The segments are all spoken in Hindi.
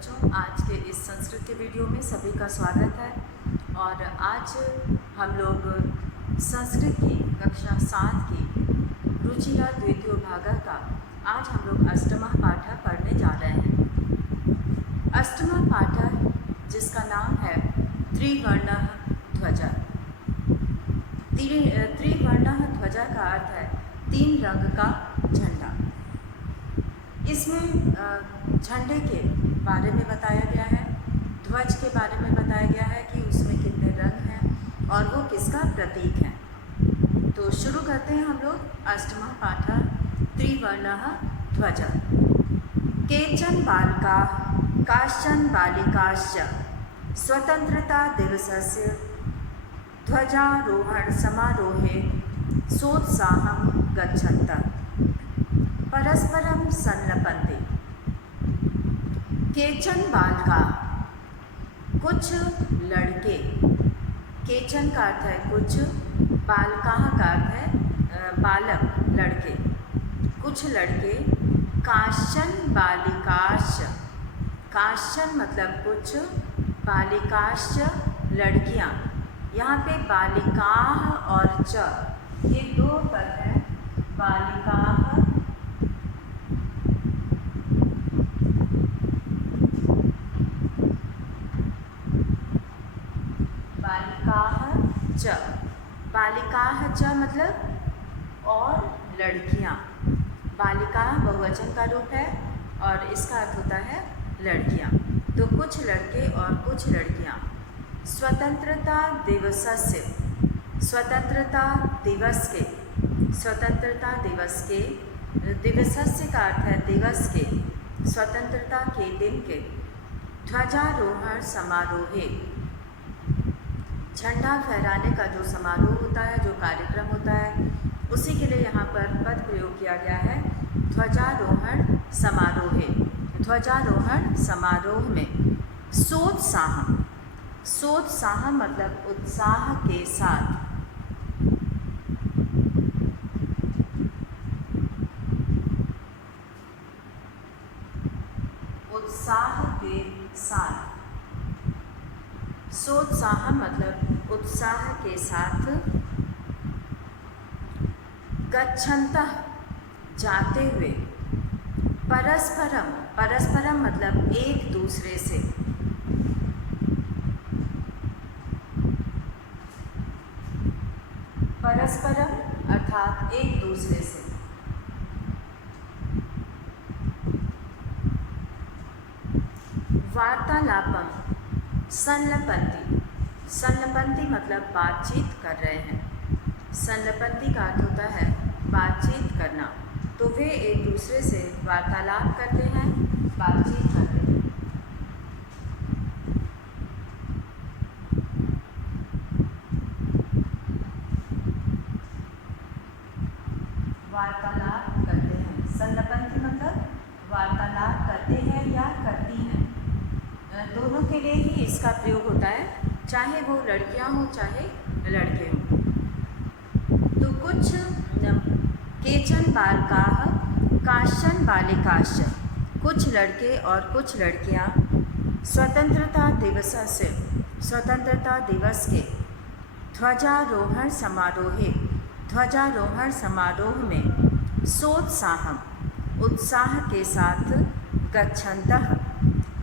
बच्चों, आज के इस संस्कृत के वीडियो में सभी का स्वागत है। और आज हम लोग संस्कृत की कक्षा 7 की रुचिरा द्वितीय भागा का आज हम लोग अष्टमः पाठः पढ़ने जा रहे हैं। अष्टमः पाठः जिसका नाम है त्रिवर्णः ध्वजा। त्रिवर्णः ध्वजा का अर्थ है 3 रंग का झंडा। इसमें झंडे के बारे में बताया गया है, ध्वज के बारे में बताया गया है कि उसमें कितने रंग हैं और वो किसका प्रतीक है। तो शुरू करते हैं हम लोग अष्टमः पाठः त्रिवर्णः ध्वजा। केचन बालकाः काश्चन बालिकाश्च स्वतंत्रता दिवसस्य ध्वजारोहण समारोहे सोत्साहं गच्छन्तः परस्परम संलपन्ते। केचन बालका, कुछ लड़के, केचन का अर्थ है कुछ, बालका का अर्थ है बालक, लड़के, कुछ लड़के, काश्चन बालिकाश्च, काश्चन मतलब कुछ, बालिकाश्च लड़कियां। यहाँ पे बालिकाः और च ये 2 पद हैं। बालिकाः च, बालिकाः च मतलब और लड़कियाँ। बालिका बहुवचन का रूप है और इसका अर्थ होता है लड़कियाँ। तो कुछ लड़के और कुछ लड़कियाँ स्वतंत्रता दिवसस्य, स्वतंत्रता दिवस के, स्वतंत्रता दिवस के, दिवसस्य का अर्थ है दिवस के, स्वतंत्रता के दिन के, ध्वजारोहण समारोहे, झंडा फहराने का जो समारोह होता है, जो कार्यक्रम होता है, उसी के लिए यहाँ पर पद प्रयोग किया गया है ध्वजारोहण समारोहे। ध्वजारोहण समारोह में सोत्साहम्, सोत्साहम् मतलब उत्साह के साथ, उत्साह के साथ, सोत्साह मतलब उत्साह के साथ, गच्छन्तः जाते हुए, परस्परम, परस्परम मतलब एक दूसरे से, परस्परम अर्थात एक दूसरे से, वार्तालापम संलपन्ति, संलपन्ति मतलब बातचीत कर रहे हैं। संलपन्ति का अर्थ होता है बातचीत करना। तो वे एक दूसरे से वार्तालाप करते हैं, बातचीत करते हैं। वार्तालाप करते हैं। संलपन्ति मतलब वार्तालाप करते हैं या करती हैं। दोनों के लिए ही इसका प्रयोग होता है, चाहे वो लड़कियां हों चाहे लड़के हों। तो कुछ केचन बालकाः काश्चन बालिकाश्च, कुछ लड़के और कुछ लड़कियां स्वतंत्रता दिवसस्य, स्वतंत्रता दिवस के, ध्वजारोहण समारोहे, ध्वजारोहण समारोह में सोत्साहम्, उत्साह के साथ, गच्छन्तः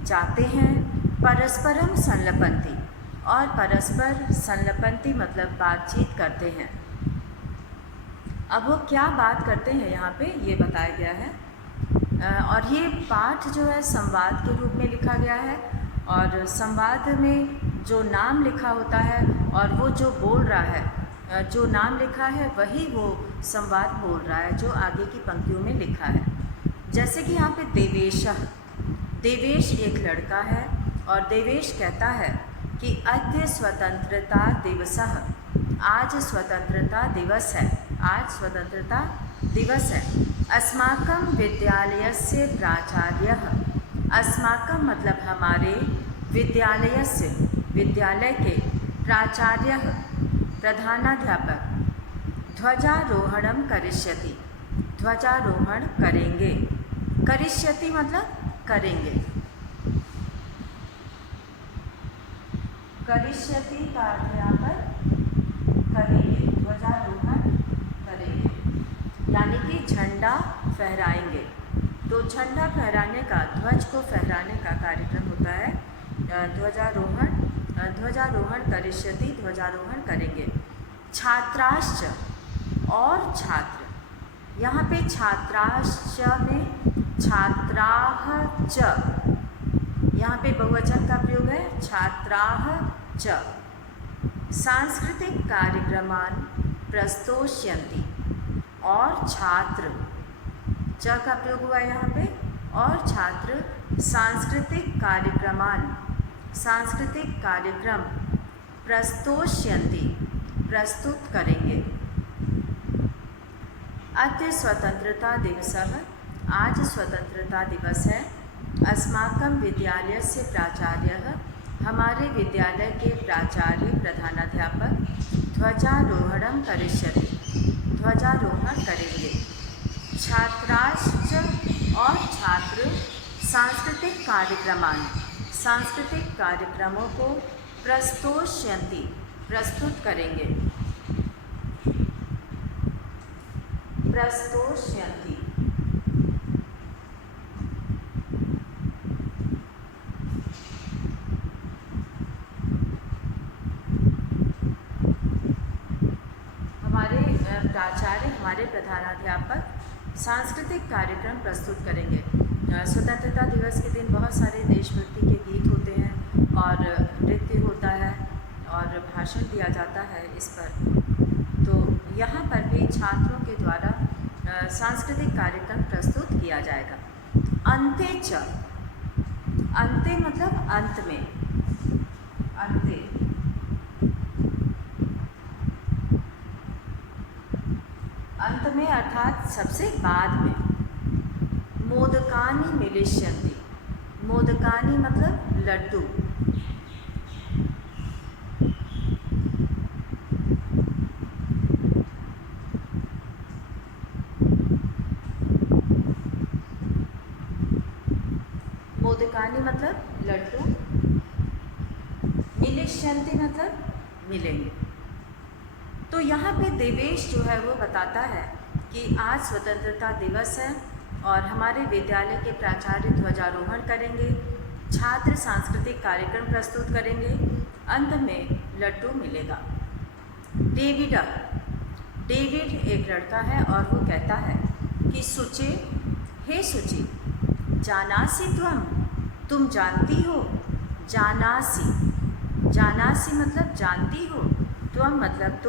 जाते हैं, परस्परम संलपन्ति और परस्पर संलपन्ति मतलब बातचीत करते हैं। अब वो क्या बात करते हैं यहाँ पे ये बताया गया है। और ये पाठ जो है संवाद के रूप में लिखा गया है और संवाद में जो नाम लिखा होता है और वो जो बोल रहा है, जो नाम लिखा है वही वो संवाद बोल रहा है जो आगे की पंक्तियों में लिखा है। जैसे कि यहाँ पे देवेशः, देवेश एक लड़का है और देवेश कहता है कि अद्य स्वतंत्रता दिवसः, आज स्वतंत्रता दिवस है, आज स्वतंत्रता दिवस है। अस्माकं विद्यालयस्य प्राचार्यः, अस्माकं मतलब हमारे, विद्यालयस्य विद्यालय के, प्राचार्यः प्रधानाध्यापक, ध्वजारोहणं करिष्यति, ध्वजारोहण करेंगे, करिष्यति मतलब करेंगे। करिष्यति का अर्थ यहाँ पर करेंगे, ध्वजारोहण करेंगे, यानी कि झंडा फहराएंगे। तो झंडा फहराने का, ध्वज को फहराने का कार्यक्रम होता है ध्वजारोहण। ध्वजारोहण करिष्यति, ध्वजारोहण करेंगे। छात्राश्च और छात्र, यहाँ पे छात्राश्च में छात्राः च, यहाँ पे बहुवचन का प्रयोग है, छात्राः च। सांस्कृतिक कार्यक्रमान प्रस्तोष्यन्ति, और छात्र, च का प्रयोग हुआ है यहाँ पे, और छात्र सांस्कृतिक कार्यक्रमान, सांस्कृतिक कार्यक्रम प्रस्तोष्यन्ति, प्रस्तुत करेंगे। अद्य स्वतंत्रता दिवसः, आज स्वतंत्रता दिवस है। अस्माकं विद्यालयस्य प्राचार्यः, हमारे विद्यालय के प्राचार्य प्रधानाध्यापक ध्वजारोहणं करिष्यति, ध्वजारोहण करेंगे। छात्राश्च और छात्र सांस्कृतिक कार्यक्रमान, सांस्कृतिक कार्यक्रमों को प्रस्तोष्यन्ति, प्रस्तुत करेंगे। प्रस्तोष्यन्ति, हमारे प्राचार्य, हमारे प्रधानाध्यापक सांस्कृतिक कार्यक्रम प्रस्तुत करेंगे। स्वतंत्रता दिवस के दिन बहुत सारे देशभक्ति के गीत होते हैं और नृत्य होता है और भाषण दिया जाता है इस पर। तो यहाँ पर भी छात्रों के द्वारा सांस्कृतिक कार्यक्रम प्रस्तुत किया जाएगा। अन्ते च, अन्ते मतलब अंत में, अन्ते, अंत में अर्थात सबसे बाद में। मोदकानि मिलिष्यन्ति, मोदकानि मतलब लड्डू, मोदकानि मतलब लड्डू, मिलिष्यन्ति मतलब मिलेंगे। तो यहाँ पे देवेश जो है वो बताता है कि आज स्वतंत्रता दिवस है और हमारे विद्यालय के प्राचार्य ध्वजारोहण करेंगे, छात्र सांस्कृतिक कार्यक्रम प्रस्तुत करेंगे, अंत में लड्डू मिलेगा। डेविड, डेविड एक लड़का है और वो कहता है कि सुचे, हे सुचि, जानासि त्वम, तुम जानती हो, जानासि, जानासि मतलब जानती हो, त्वम मतलब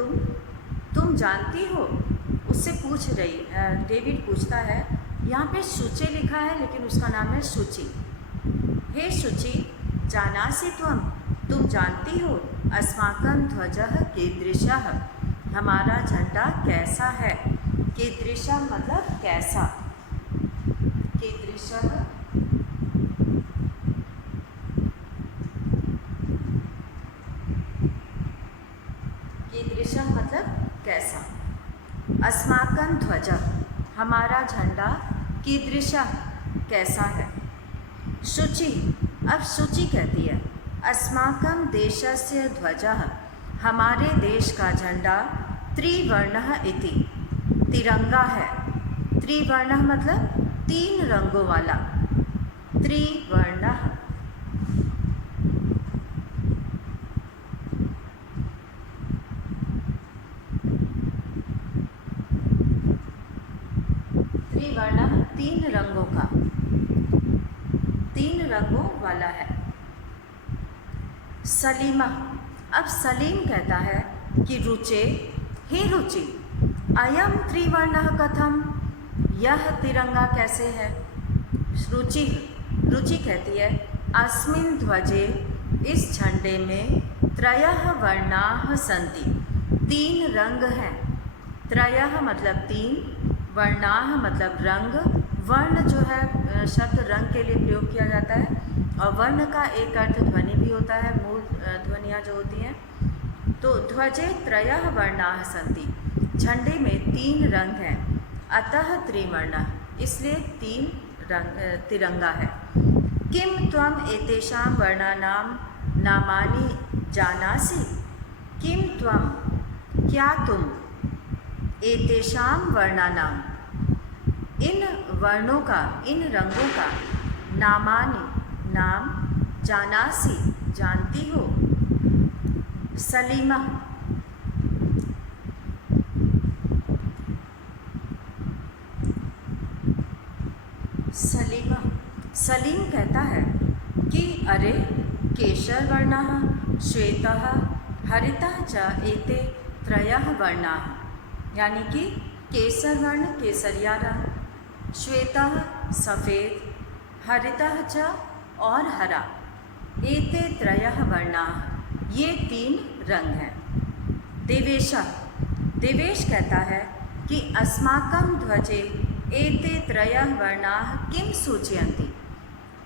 तुम जानती हो। उससे पूछ रही, डेविड पूछता है, यहाँ पे शुचे लिखा है लेकिन उसका नाम है शुचि। हे शुचि, जानासि त्वम, तुम जानती हो, अस्माकं ध्वजः कीदृशः, हमारा झंडा कैसा है। कीदृशः मतलब कैसा, कीदृशः, कीदृशः मतलब कैसा। अस्माकं ध्वजः, हमारा झंडा, कीदृशः कैसा है। शुचि, अब शुचि कहती है, अस्माकं देशस्य ध्वजः, हमारे देश का झंडा, त्रिवर्णः इति, तिरंगा है। त्रिवर्णः मतलब 3 रंगों वाला, त्रिवर्णः। त्रिवर्णः 3 रंगों का, 3 रंगों वाला है। सलीमा, अब सलीम कहता है कि रुचे, हे रुचि, अयम त्रिवर्णः कथम, यह तिरंगा कैसे है। रुचि, रुचि कहती है, अस्मिन् ध्वजे, इस झंडे में, त्रयः वर्णाः सन्ति, 3 रंग हैं। त्रयः मतलब 3, वर्णाः मतलब रंग, वर्ण जो है शब्द रंग के लिए प्रयोग किया जाता है और वर्ण का एक अर्थ ध्वनि भी होता है, मूल ध्वनियाँ जो होती हैं। तो ध्वजे त्रयः वर्णाः सन्ति, झंडे में 3 रंग हैं, अतः त्रिवर्णः, इसलिए 3 रंग तिरंगा है। किम त्वम एतेषां वर्णानां नामानि जानासि किं त्वं, क्या तुम, एतेषां वर्णानां, इन वर्णों का, इन रंगों का, नामानि, नाम, जानासि, जानती हो, सलीमः, सलीमः, सलीम कहता है कि अरे केशर वर्णः, श्वेतः, हरितः च एते त्रयः वर्णाः, यानी कि केसर वर्ण केसरिया रंग, श्वेतः सफ़ेद, हरितः च और हरा, एते त्रयः वर्णाः, ये 3 रंग हैं। देवेशः, देवेश कहता है कि अस्माकं ध्वजे एते त्रयः वर्णाः किं सूचयन्ति,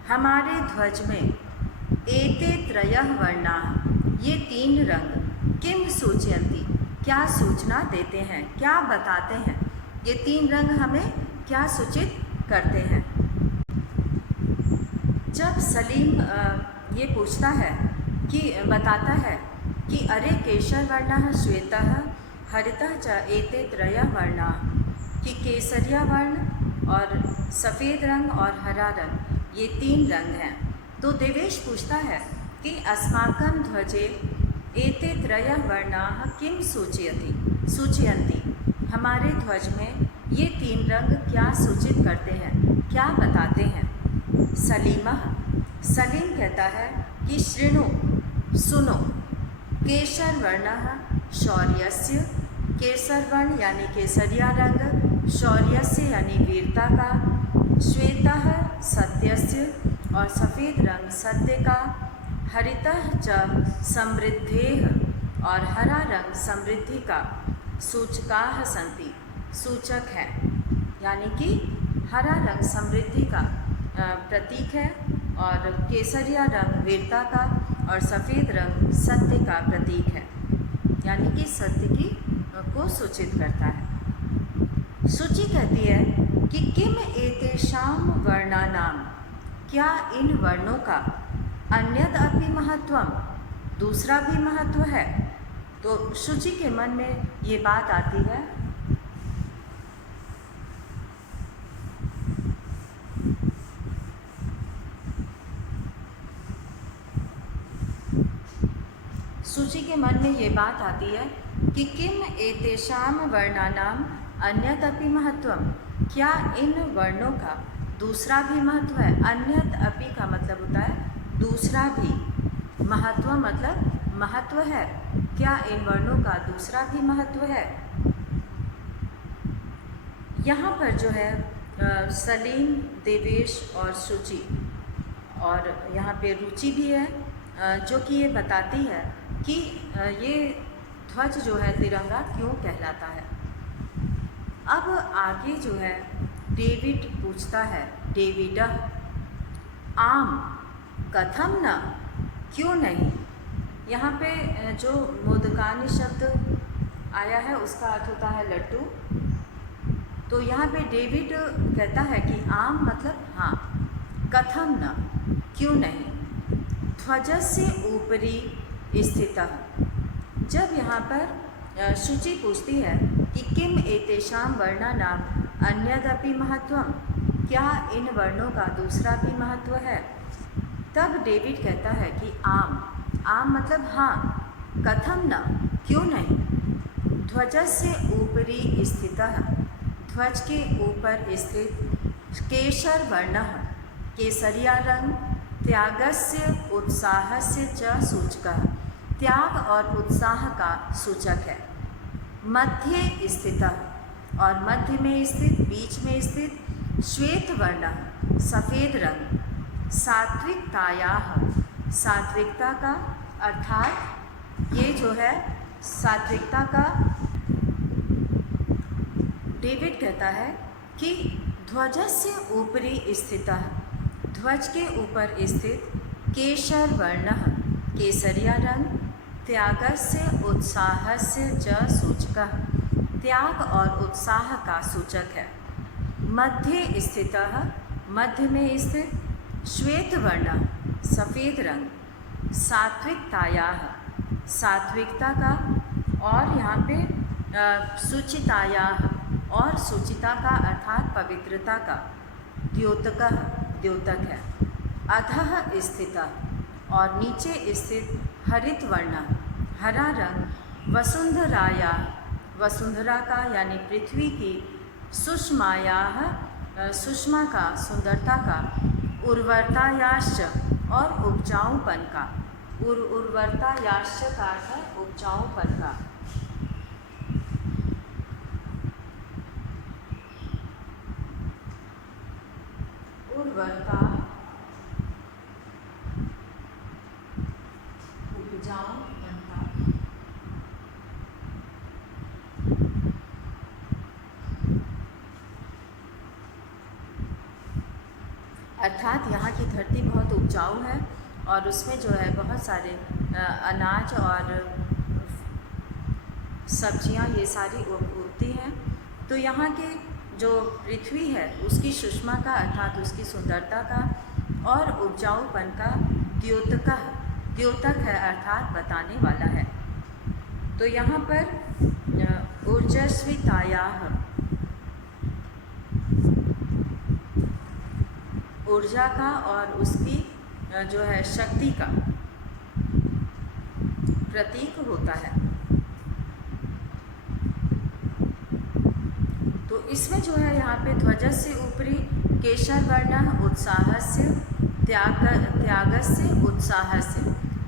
हमारे ध्वज में एते त्रयः वर्णाः, ये 3 रंग, किं सूचयन्ति, क्या सूचना देते हैं, क्या बताते हैं, ये 3 रंग हमें क्या सूचित करते हैं। जब सलीम ये पूछता है कि बताता है कि अरे केशर वर्णः श्वेतः हरितः च एते त्रयः वर्णाः, कि केसरिया वर्ण और सफ़ेद रंग और हरा रंग, ये 3 रंग हैं। तो देवेश पूछता है कि अस्माकं ध्वजे एते त्रयः वर्णाः किं सूचयन्ति, हमारे ध्वज में ये 3 रंग क्या सूचित करते हैं, क्या बताते हैं। सलीमः, सलीम कहता है कि शृणु, सुनो, केशर वर्णः शौर्यस्य, केसर वर्ण यानी केसरिया रंग, शौर्यस्य यानी वीरता का, श्वेतः सत्यस्य और सफ़ेद रंग सत्य का, हरितः च समृद्धेः और हरा रंग समृद्धि का, सूचकाः सन्ति, सूचक है, यानी कि हरा रंग समृद्धि का प्रतीक है और केसरिया रंग वीरता का और सफ़ेद रंग सत्य का प्रतीक है, यानी कि सत्य की को सूचित करता है। सूची कहती है कि किम एतेषां वर्णानां, क्या इन वर्णों का, अन्यद अपि महत्वम, दूसरा भी महत्व है। तो शुचि के मन में ये बात आती है कि किम एतेषां वर्णानां अन्यत अपि महत्वम, क्या इन वर्णों का दूसरा भी महत्व है। अन्यत अपि का मतलब होता है दूसरा भी, महत्व मतलब महत्व है, क्या इन वर्णों का दूसरा भी महत्व है। यहाँ पर जो है सलीम, देवेश और शुचि और यहाँ पे रुचि भी है, जो कि ये बताती है कि ये ध्वज जो है तिरंगा क्यों कहलाता है। अब आगे जो है डेविड पूछता है, डेविडः आम कथम न, क्यों नहीं। यहाँ पे जो मोदकानि शब्द आया है उसका अर्थ होता है लड्डू। तो यहाँ पे डेविड कहता है कि आम मतलब हाँ, कथम न क्यों नहीं, ध्वजस्य ऊपरी स्थितः। जब यहाँ पर शुचि पूछती है कि किम एतेषां वर्णानां अन्यदपि महत्वम, क्या इन वर्णों का दूसरा भी महत्व है, तब डेविड कहता है कि आम, आम मतलब हाँ, कथम न क्यों नहीं, ध्वजस्य ऊपरी स्थितः, ध्वज के ऊपर स्थित, केशर वर्णः केसरिया रंग, त्यागस्य उत्साहस्य च सूचकः, त्याग और उत्साह का सूचक है। मध्य स्थितः और मध्य में स्थित, बीच में स्थित, श्वेत वर्णः सफ़ेद रंग, सात्विकतायाः, सात्विकता का, अर्थात ये जो है सात्विकता का। डेविड कहता है कि ध्वजस्य ऊपरी स्थितः, ध्वज के ऊपर स्थित, केशर वर्णः केसरिया रंग, त्यागस्य उत्साहस्य च सूचकः, त्याग और उत्साह का सूचक है। मध्य स्थितः, मध्य में स्थित, श्वेत वर्ण सफ़ेद रंग, सात्विकतायाः, सात्विकता का, और यहाँ पे शुचिताया और शुचिता का अर्थात पवित्रता का, द्योतकः द्योतक है। अधः स्थितः और नीचे स्थित हरित वर्ण हरा रंग, वसुंधराया वसुंधरा का यानी पृथ्वी की, सुषमाया सुषमा का सुंदरता का, उर्वरतायाश्च और उपजाऊपन का, उर्वरतायाश्च का है उपजाऊपन का। उर्वरता उपजाऊपन का। अर्थात यहाँ की धरती बहुत उपजाऊ है और उसमें जो है बहुत सारे अनाज और सब्जियाँ ये सारी उगती हैं। तो यहाँ के जो पृथ्वी है उसकी सुषमा का अर्थात उसकी सुंदरता का और उपजाऊपन का द्योतक है अर्थात बताने वाला है। तो यहाँ पर ऊर्जस्विताया ऊर्जा का और उसकी जो है शक्ति का प्रतीक होता है। तो इसमें जो है यहाँ पे ध्वजस्य ऊपरी केशर वर्ण उत्साहस्य त्यागस्य उत्साहस्य,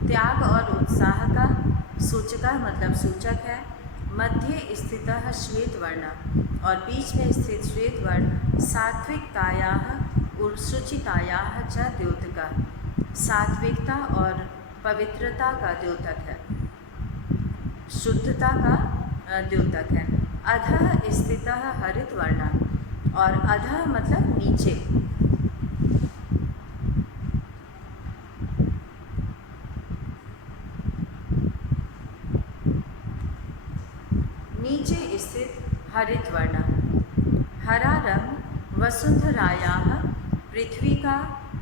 त्याग और उत्साह का सूचक मतलब सूचक है। मध्य स्थितः श्वेत वर्ण और बीच में स्थित श्वेत वर्ण सात्विकतायाः शुचितायाः च द्योतकः, सात्विकता और पवित्रता का द्योतक है, शुद्धता का द्योतक है। अधः स्थितः हरित वर्ण और अधः मतलब नीचे, नीचे स्थित हरित वर्ण हरा रंग, वसुंधरायाः पृथ्वी का,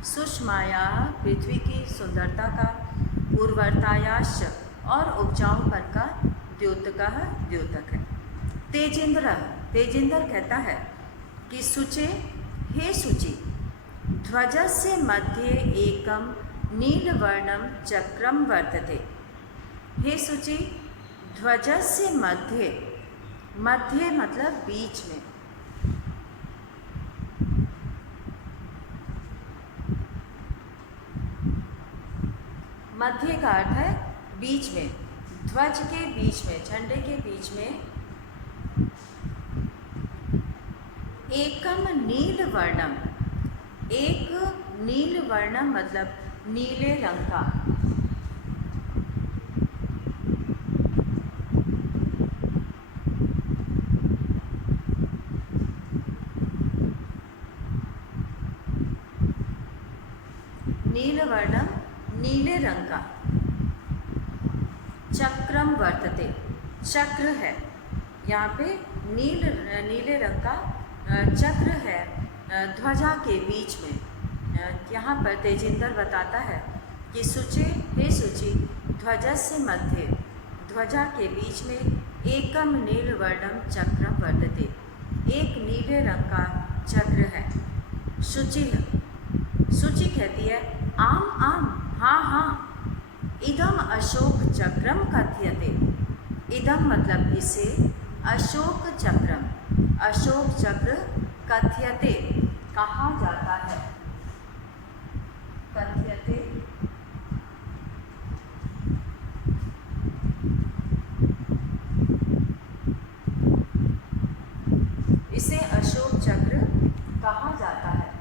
सुषमायाः पृथ्वी की सुंदरता का, उर्वरतायाश्च और उपजाऊपन का द्योतकः द्योतक है। तेजेंद्र कहता है कि शुचे हे शुचि, ध्वजस्य मध्ये एकम नीलवर्णम चक्रम वर्तते। हे शुचि, ध्वजस्य मध्य, मध्य मतलब बीच में, मध्य का अर्थ है बीच में, ध्वज के बीच में, झंडे के बीच में एकम नील वर्णम, एक नील वर्णम मतलब नीले रंग का, नील वर्णम नीले रंग का, चक्रम वर्तते, चक्र है, यहाँ पे नीले रंग का चक्र है ध्वजा के बीच में। यहाँ पर तेजेंद्र बताता है कि शुचे हे शुचि, ध्वजस्य मध्य, ध्वजा के बीच में एकम नीलवर्णम चक्रम वर्तते, एक नीले रंग का चक्र है। शुचि कहती है आम आम, हाँ हाँ, इदम अशोक चक्रम कथ्यते, इदम मतलब इसे, अशोक चक्रम, अशोक चक्र, कथ्यते कहा जाता है, कथ्यते इसे अशोक चक्र कहा जाता है।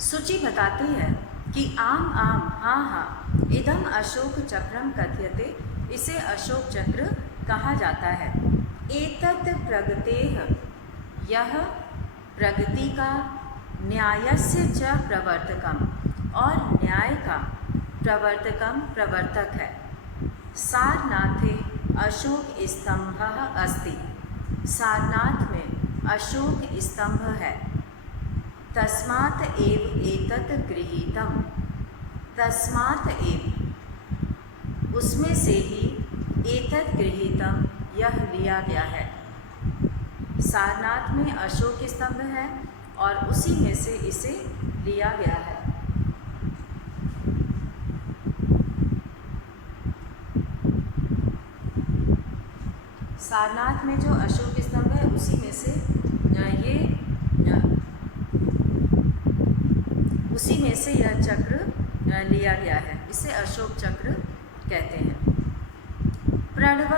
शुचि बताती है कि आम आम, हाँ हाँ, इदम अशोक चक्रम कथ्यते, इसे अशोक चक्र कहा जाता है। एतत् प्रगतेः, यह प्रगति का, न्यायस्य च प्रवर्तकम, और न्याय का प्रवर्तकम प्रवर्तक है। सारनाथे अशोक स्तंभः अस्ति, सारनाथ में अशोक स्तंभ है। तस्मात् एव एतत् गृहीतम, तस्मात् एव उसमें से ही, एतत् गृहीतम यह लिया गया है। सारनाथ में अशोक स्तंभ है और उसी में से इसे लिया गया है। सारनाथ में जो अशोक स्तंभ है उसी में से यह चक्र लिया गया है। इसे अशोक चक्र कहते हैं। प्रणव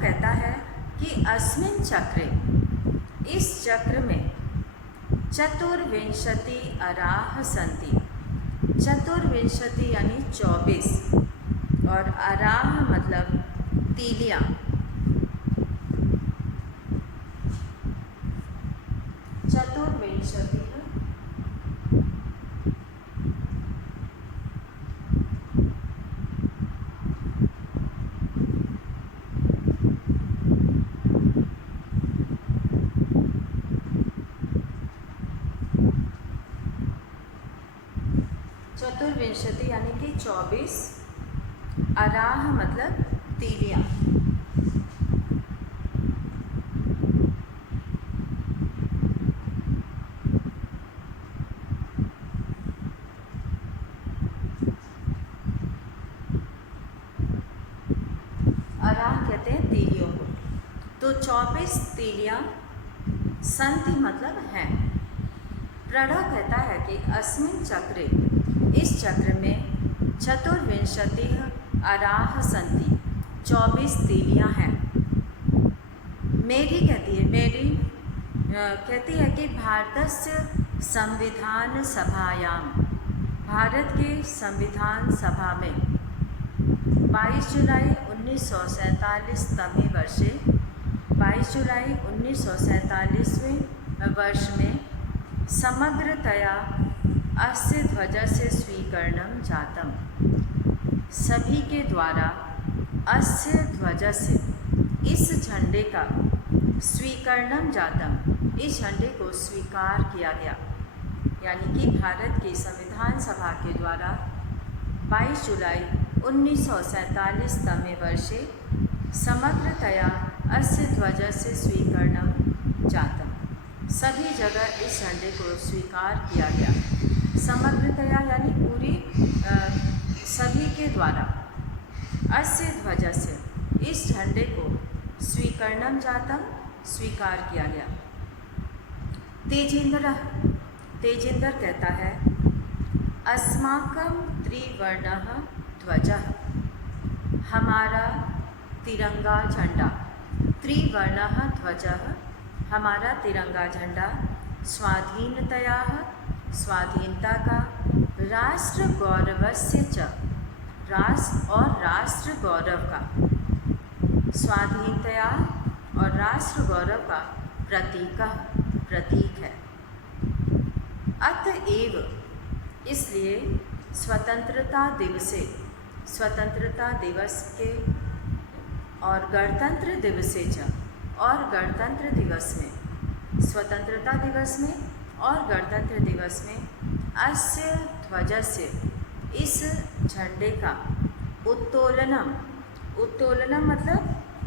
कहता है कि अस्मिन् चक्रे, इस चक्र में चतुर्विंशति अराह सन्ति। चतुर्विंशति यानी 24 और अराह मतलब तीलियाँ। चतुर्विंशति चतुर्विंशति यानी कि 24, अराह मतलब तीलियाँ। अराह कहते हैं तीलियों को। तो 24 तीलियाँ संति मतलब हैं। प्रणव कहता है कि अस्मिन् चक्रे, इस चक्र में चतुर्विंशति अराह संति, 24 तीलियाँ हैं। मेरी कहती है कि भारतस्य संविधान सभायाम, भारत के संविधान सभा में 22 जुलाई 1947 तमे वर्षे, 22 जुलाई 1947वें वर्ष में समग्रतया अस्य ध्वजस्य स्वीकरणं जातम, सभी के द्वारा अस्य ध्वजस्य, इस झंडे का स्वीकरणं जातम, इस झंडे को स्वीकार किया गया। यानी कि भारत की संविधान सभा के द्वारा 22 जुलाई 1947 तमे वर्षे समग्रतया अस्य ध्वजस्य स्वीकरणं जातम, सभी जगह इस झंडे को स्वीकार किया गया। समग्रतया यानी पूरी सभी के द्वारा, अस्य ध्वजस्य, इस झंडे को स्वीकरणं जातम, स्वीकार किया गया। तेजेंद्र कहता है अस्माकं त्रिवर्णः ध्वजः, हमारा तिरंगा झंडा, त्रिवर्णः ध्वजः, हमारा तिरंगा झंडा, स्वाधीनतया, स्वाधीनता का, राष्ट्र गौरवस्य च, राष्ट्र और राष्ट्र गौरव का, स्वाधीनतया और राष्ट्र गौरव का प्रतीक है। अतएव इसलिए स्वतंत्रता दिवसे, स्वतंत्रता दिवस के और गणतंत्र दिवसे च, और गणतंत्र दिवस में, स्वतंत्रता दिवस में और गणतंत्र दिवस में अस्य ध्वजस्य, इस झंडे का उत्तोलनम, उत्तोलनम मतलब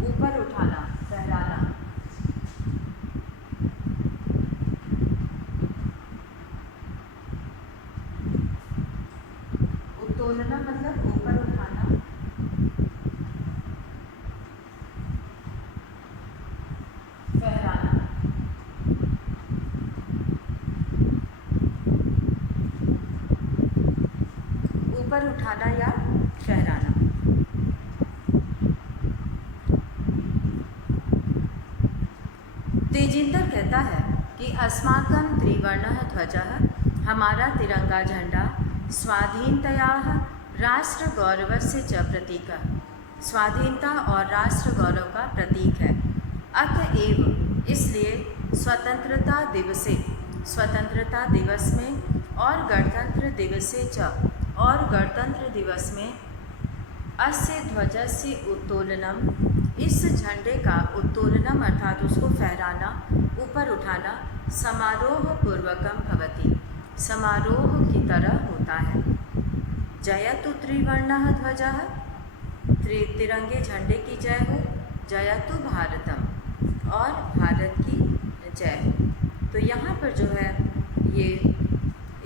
ऊपर उठाना, फहराना, उत्तोलनम मतलब ऊपर उठाना, फहराना। ऊपर उठाना या फहराना। तेजिंदर कहता है कि अस्माकं त्रिवर्णः ध्वजः, हमारा तिरंगा झंडा, स्वाधीनतयाः राष्ट्र गौरवस्य च प्रतीकः, स्वाधीनता और राष्ट्र गौरव का प्रतीक है। अतएव इसलिए स्वतंत्रता दिवसे, स्वतंत्रता दिवस में और गणतंत्र दिवसे च, और गणतंत्र दिवस में अस्य ध्वजस्य उत्तोलनम, इस झंडे का उत्तोलनम अर्थात उसको फहराना, ऊपर उठाना समारोह पूर्वकम भवति, समारोह की तरह होता है। जयतु त्रिवर्णः ध्वजः, तिरंगे झंडे की जय हो। जयतु भारतम, और भारत की जय हो। तो यहाँ पर जो है ये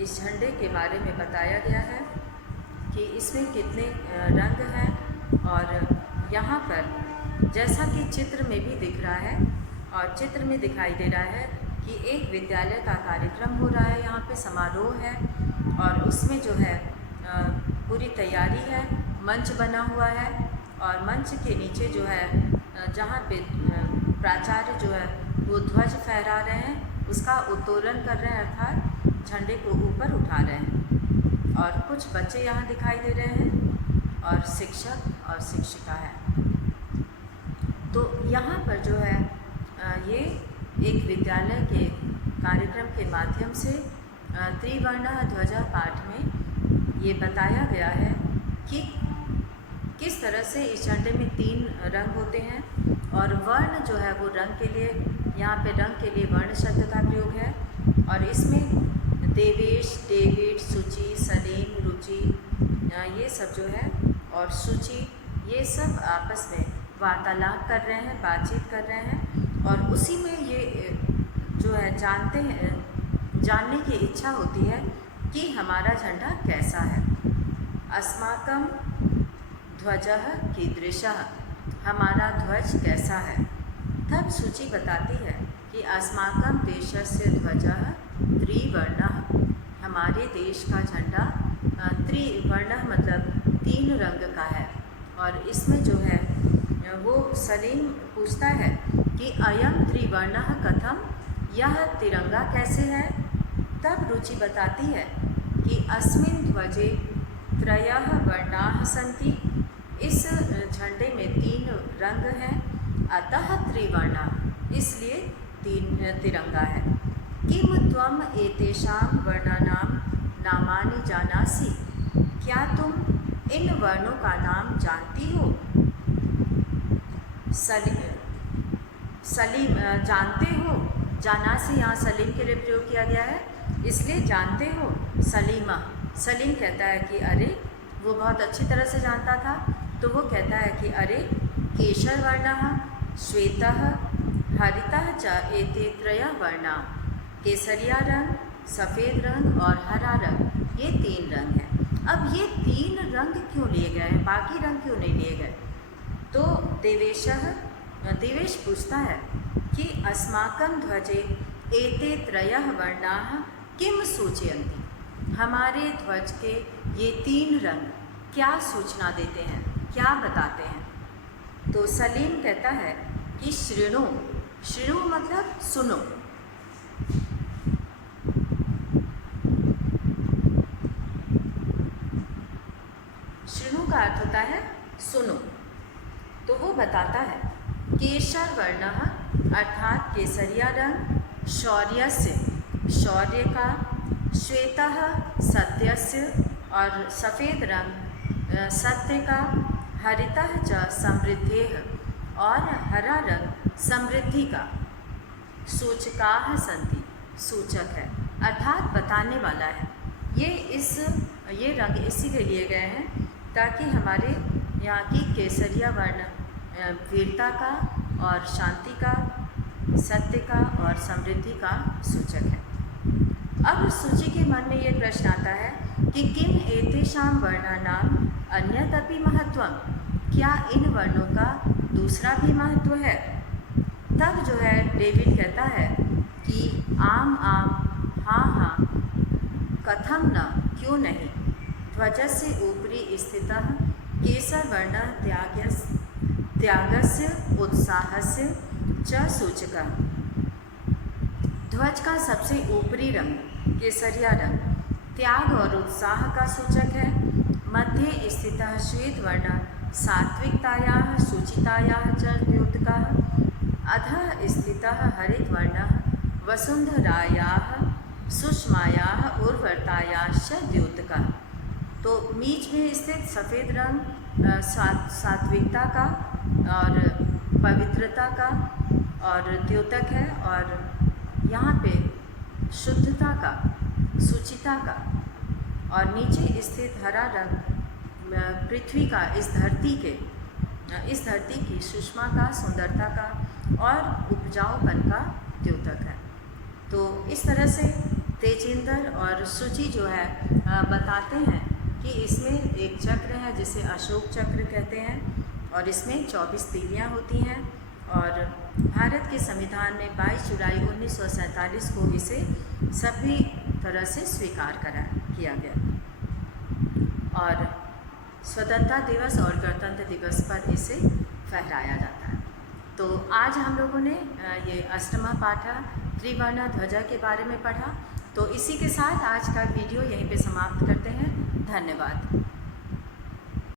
इस झंडे के बारे में बताया गया है कि इसमें कितने रंग हैं, और यहाँ पर जैसा कि चित्र में भी दिख रहा है, और चित्र में दिखाई दे रहा है कि एक विद्यालय का कार्यक्रम हो रहा है, यहाँ पे समारोह है, और उसमें जो है पूरी तैयारी है, मंच बना हुआ है, और मंच के नीचे जो है जहाँ पे प्राचार्य जो है वो ध्वज फहरा रहे हैं, उसका उत्तोलन कर रहे हैं, अर्थात झंडे को ऊपर उठा रहे हैं। और कुछ बच्चे यहाँ दिखाई दे रहे हैं, और शिक्षक और शिक्षिका है। तो यहाँ पर जो है ये एक विद्यालय के कार्यक्रम के माध्यम से त्रिवर्णः ध्वजा पाठ में ये बताया गया है कि किस तरह से इस झंडे में 3 रंग होते हैं, और वर्ण जो है वो रंग के लिए, यहाँ पे रंग के लिए वर्ण शब्द का प्रयोग है, और इसमें देवेश, डेविड, सुचि, सलीम, रुचि, ये सब जो है, और सूची, ये सब आपस में वार्तालाप कर रहे हैं, बातचीत कर रहे हैं, और उसी में ये जो है जानने की इच्छा होती है कि हमारा झंडा कैसा है। अस्माकं ध्वजः कीदृशः, हमारा ध्वज कैसा है। तब सूची बताती है कि अस्माकं देशस्य ध्वजः त्रिवर्णः, हमारे देश का झंडा त्रिवर्णः मतलब 3 रंग का है। और इसमें जो है वो सलीम पूछता है कि अयम त्रिवर्णः कथम, यह तिरंगा कैसे है। तब रुचि बताती है कि अस्मिन् ध्वजे त्रयः वर्णाः सन्ति, इस झंडे में 3 रंग हैं, अतः त्रिवर्णः, इसलिए 3 तिरंगा है। किम त्वम एतेषां वर्णानां नामानि जानासि, क्या तुम इन वर्णों का नाम जानती हो। सलीम जानते हो, जानासी यहाँ सलीम के लिए प्रयोग किया गया है, इसलिए जानते हो। सलीमा, सलीम कहता है कि अरे, वो बहुत अच्छी तरह से जानता था, तो वो कहता है कि अरे केशर वर्णः श्वेतः हरितः च एते त्रयः वर्णा, केसरिया रंग, सफ़ेद रंग और हरा रंग, ये 3 रंग हैं। अब ये 3 रंग क्यों लिए गए हैं, बाकी रंग क्यों नहीं लिए गए। तो देवेश पूछता है कि अस्माकं ध्वजे एते त्रयः वर्णाः किम सूचयन्ति, हमारे ध्वज के ये 3 रंग क्या सूचना देते हैं, क्या बताते हैं। तो सलीम कहता है कि शृणु, शृणु मतलब सुनो। शृणु का अर्थ होता है सुनो। तो वो बताता है केशर वर्णः अर्थात केसरिया रंग, शौर्यस्य, शौर्य का, श्वेतः सत्यस्य और सफ़ेद रंग सत्य का, हरितः च समृद्धेः और हरा रंग समृद्धि का, सूचकाः सन्ति, सूचक है अर्थात बताने वाला है। ये रंग इसीलिए लिए गए हैं ताकि हमारे यहाँ की केसरिया वर्ण वीरता का और शांति का, सत्य का और समृद्धि का सूचक है। अब सूची के मन में ये प्रश्न आता है कि किम एतेषां वर्णानां अन्यदपि महत्वं, क्या इन वर्णों का दूसरा भी महत्व है। तब जो है डेविड कहता है कि आम आम, हाँ हाँ, कथम न, क्यों नहीं। ध्वजस्य ऊपरी स्थितः केसरवर्णः त्यागस्य उत्साहस्य च सूचकः, ध्वज का सबसे ऊपरी रंग केसरिया रंग त्याग और उत्साह का सूचक है। मध्य स्थितः श्वेत वर्ण सात्विकतायाः शुचितायाः च द्योतकः, अधः स्थितः हरित वर्ण वसुंधरायाः सुषमायाः उर्वरतायाश्च द्योतकः। तो बीच में स्थित सफ़ेद रंग सात्विकता का और पवित्रता का और द्योतक है, और यहाँ पे शुद्धता का, सुचिता का, और नीचे स्थित हरा रंग पृथ्वी का, इस धरती की सुषमा का, सुंदरता का और उपजाऊपन का द्योतक है। तो इस तरह से तेजिंदर और सूची जो है बताते हैं कि इसमें एक चक्र है जिसे अशोक चक्र कहते हैं, और इसमें 24 तीलियाँ होती हैं, और भारत के संविधान में 22 जुलाई 1947 को इसे सभी तरह से स्वीकार किया गया, और स्वतंत्रता दिवस और गणतंत्र दिवस पर इसे फहराया जाता है। तो आज हम लोगों ने ये अष्टमा पाठा त्रिवर्ण ध्वजा के बारे में पढ़ा। तो इसी के साथ आज का वीडियो यहीं पे समाप्त करते हैं। धन्यवाद।